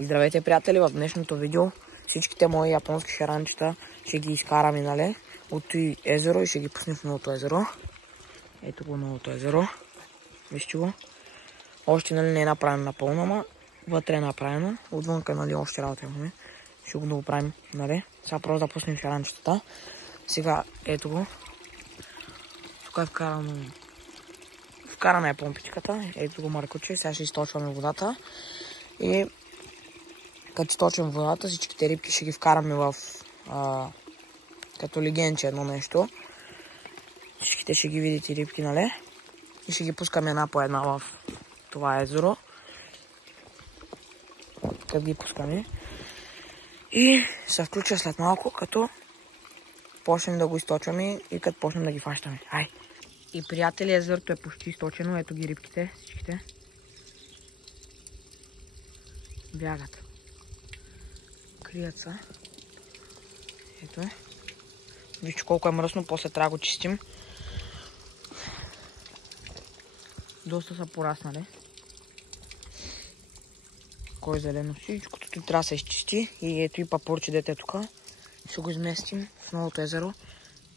И здравейте, приятели, в днешното видео всичките мои японски шаранчета ще ги изкараме, нали, от този езеро и ще ги пуснем в новото езеро. Ето го новото езеро. Вижте го. Още, нали, не е направено напълно, ама вътре е направено. Отвънка, нали, още работа имаме. Ще го доправим, нали. Сега просто да пуснем шаранчетата. Сега, ето го. Тук е вкарана е помпичката. Ето го маркуче. Сега ще източваме водата. И като източим водата, всичките рибки ще ги вкараме в като легенче едно нещо. Всичките ще ги видите рибки, нали? И ще ги пускаме една по една в това езеро. Като ги пускаме. И се включа след малко, като почнем да го източваме и като почнем да ги фащаме. Ай! И, приятели, езерото е почти източено. Ето ги рибките, всичките. Бягат. Крият са. Ето е. Вижте колко е мръсно, после трябва да го чистим. Доста са пораснали. Кой е зелено? Всичкото тут трябва да се изчисти. И ето и папурче, дете тук. Ще го изместим в новото езеро.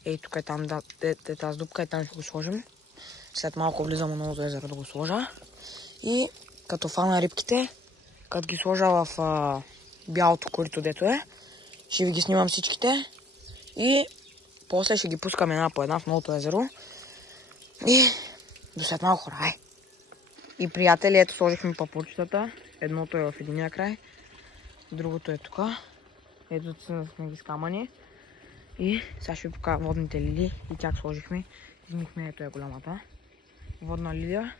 Ей, тук е там, тази дупка и там ще го сложим. След малко влизам в новото езеро да го сложа. И като фана рибките, като ги сложа в бялото корито, дето е, ще ви ги снимам всичките. И после ще ги пускам една по една в новото езеро. И до след малко хора. И, приятели, ето сложихме папурчетата. Едното е в единия край, другото е тук. Ето сме ги скамани. И сега ще ви покажа водните лилии. И тях сложихме. Измихме, ето е голямата водна лилия.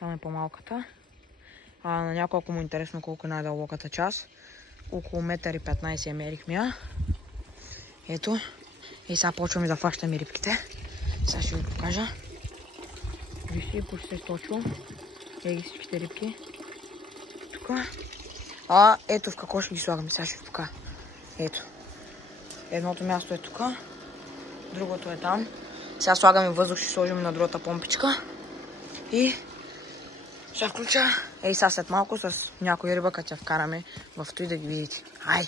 Там е по-малката. На някой, ако му е интересно колко е най-дълбоката част, около 1,15 м мерихме я. Ето. И сега почваме да фащаме рибките. Сега ще ви покажа. Вижте, почти се източва. Ей, всичките рибки. Тук. Ето в какво ще ги слагаме. Сега ще ви покажа. Ето. Едното място е тук. Другото е там. Сега слагаме въздух, ще сложим на другата помпичка. И ще включа. Ей, сега след малко с някоя риба, като я вкараме в той да ги видите. Ай!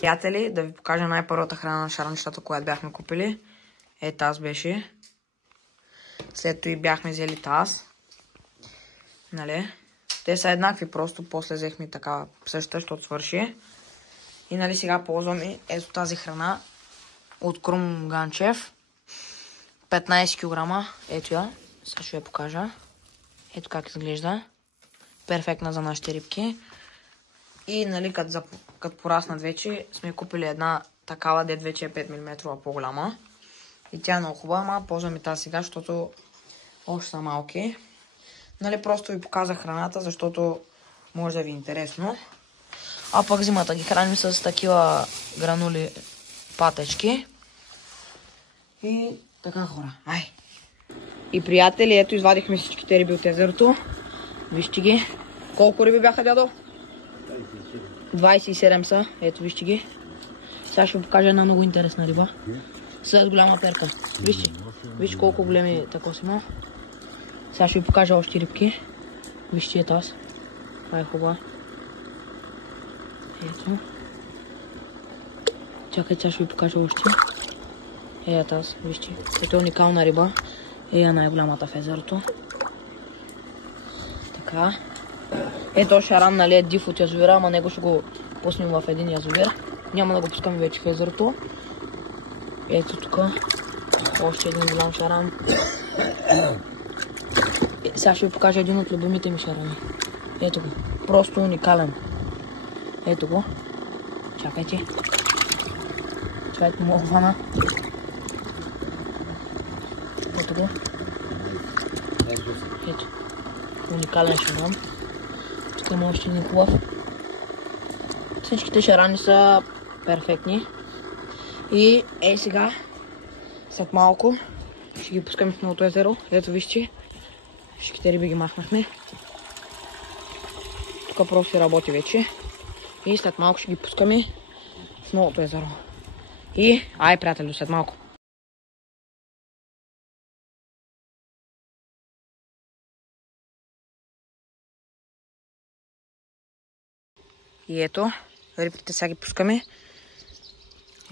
Приятели, да ви покажа най-първата храна на шаранчетата, която бяхме купили. Е, тази беше. След това и бяхме взели тази. Нали? Те са еднакви, просто после взехме така същата, защото свърши. И, нали, сега ползваме ето тази храна от Крум Ганчев. 15 кг. Ето я. Сега ще я покажа. Ето как изглежда. Перфектна за нашите рибки. И, нали, като пораснат вече, сме купили една такава, дед вече е 5 мм по-голяма. И тя е много хубава, ама ползваме тази сега, защото още са малки. Нали, просто ви показах храната, защото може да ви е интересно. А пък зимата ги храним с такива гранули патечки. И така, хора. Ай! И, приятели, ето извадихме всичките риби от езерото. Вижте ги. Колко риби бяха, дядо? 27 са. Ето, вижте ги. Сега ще ви покажа една много интересна риба. След голяма перка. Вижте. Вижте колко големи такос има. Сега ще ви покажа още рибки. Вижте е тази. Това е хубава. Ето. Чакай, сега ще ви покажа още. Е тази. Вижте. Ето е уникална риба. Е най-голямата в езерото. Така. Ето шаран, нали, е див от язовира, ама него ще го пуснем в един язовир. Няма да го пускаме вече в езерото. Ето тук. Още един голям шаран. Сега ще ви покажа един от любимите ми шарани. Ето го. Просто уникален. Ето го. Чакайте. Чакайте, мога хвана. Ето го. Ето. Уникален шаран. Тук има още един хубав. Всичките шарани са перфектни. И сега, след малко, ще ги пускаме в новото езеро. Ето, вижте. Всичките риби ги махнахме. тук просто работи вече. И след малко ще ги пускаме в новото езеро. И, ай, приятели, след малко. И ето, рибките сега ги пускаме.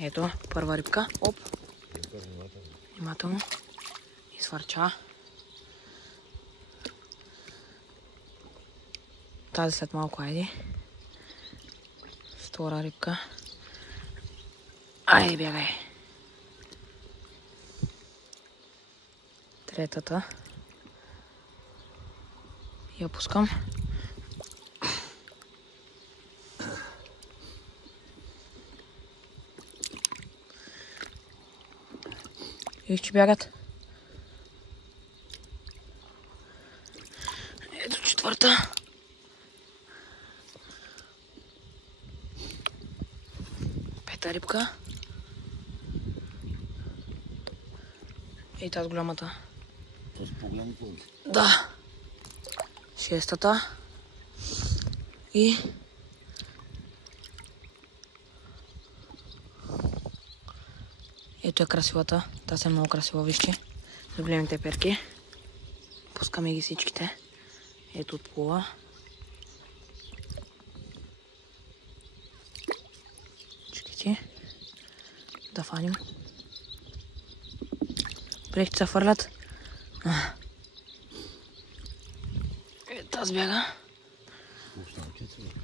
Ето, първа рибка. Оп. Внимателно. И свърча. Тази след малко, айде. Втора рибка. Айде, бягай. Третата. Я пускам. Виж, че бягат. Ето четвърта. Пета рибка. И тази голямата. Този по-голям плън. Да. Шестата. И... Ето е красивата. Тази е много красива, вижте. За големите перки. Пускаме ги всичките. Ето от пола. Чекайте. Да фаним. Прехте се фърлят. Тази бяга.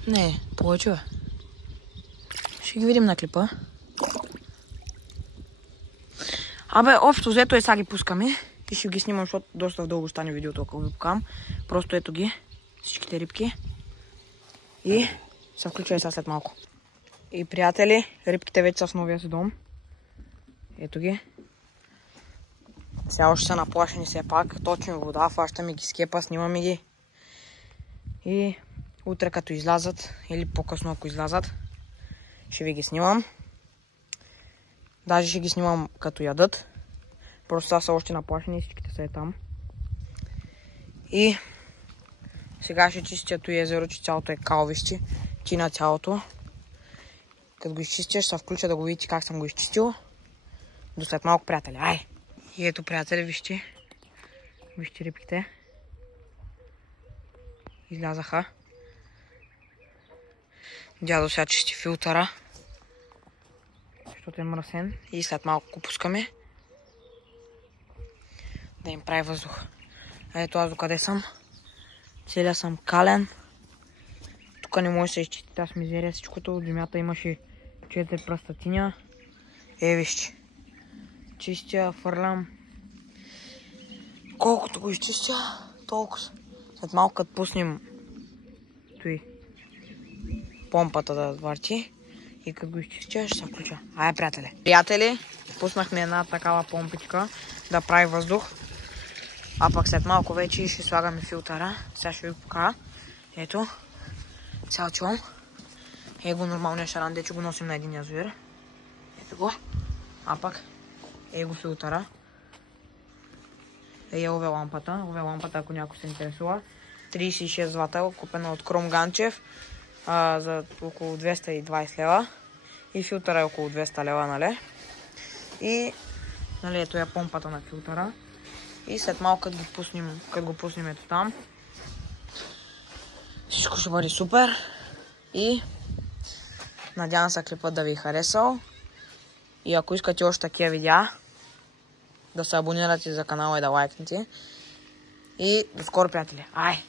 Не, повече бе. Ще ги видим на клипа. Абе, общо взето сега ги пускаме и ще ги снимам, защото доста дълго стане видеото, ако ви покам. Просто ето ги, всичките рибки. И се включва сега след малко. И приятели, рибките вече са в новия си дом. Ето ги. Сега още са наплашени все пак. Точим вода, фащаме ги скепа, снимаме ги. И утре като излязат, или по-късно ако излязат, ще ви ги снимам. Даже ще ги снимам като ядат. Просто сега са още наплашени и всичките са там. И сега ще чистя това езеро, че цялото е калвище. Тина цялото. Като го изчистя, ще се включа да го видите как съм го изчистил. До след малко, приятели. Ай! И ето, приятели, вижте. Вижте рибките. Излязаха. Дядо сега чисти филтъра. Защото е мръсен. И след малко го пускаме. Да им прави въздух. Ето аз докъде съм. Целия съм кален. Тук не може да се изчисти тази мизерия. Всичкото от земята имаше 4 пръстатиня. Вижте. Чистя, фърлям. Колкото го изчистя, толкова. След малко като пуснем той помпата да върти и като го изчистя, ще се включа. Ай, приятели. Приятели, пуснахме една такава помпичка да прави въздух. А пък след малко вече ще слагаме филтъра. Сега ще ви покажа. Ето. Цял чулом. Его нормалния шаран, де че го носим на един язовир. Ето го. А пък его филтъра. Ове лампата. Ове лампата, ако някой се интересува. 36 вата, купена от Кром Ганчев. За около 220 лева. И филтъра е около 200 лева, нали? И нали, ето е помпата на филтъра. И след малко, като го пуснем ето там, всичко ще бъде супер. И надявам се клипът да ви е харесал. И ако искате още такива видеа, да се абонирате за канала и да лайкнете. И до скоро, приятели. Ай!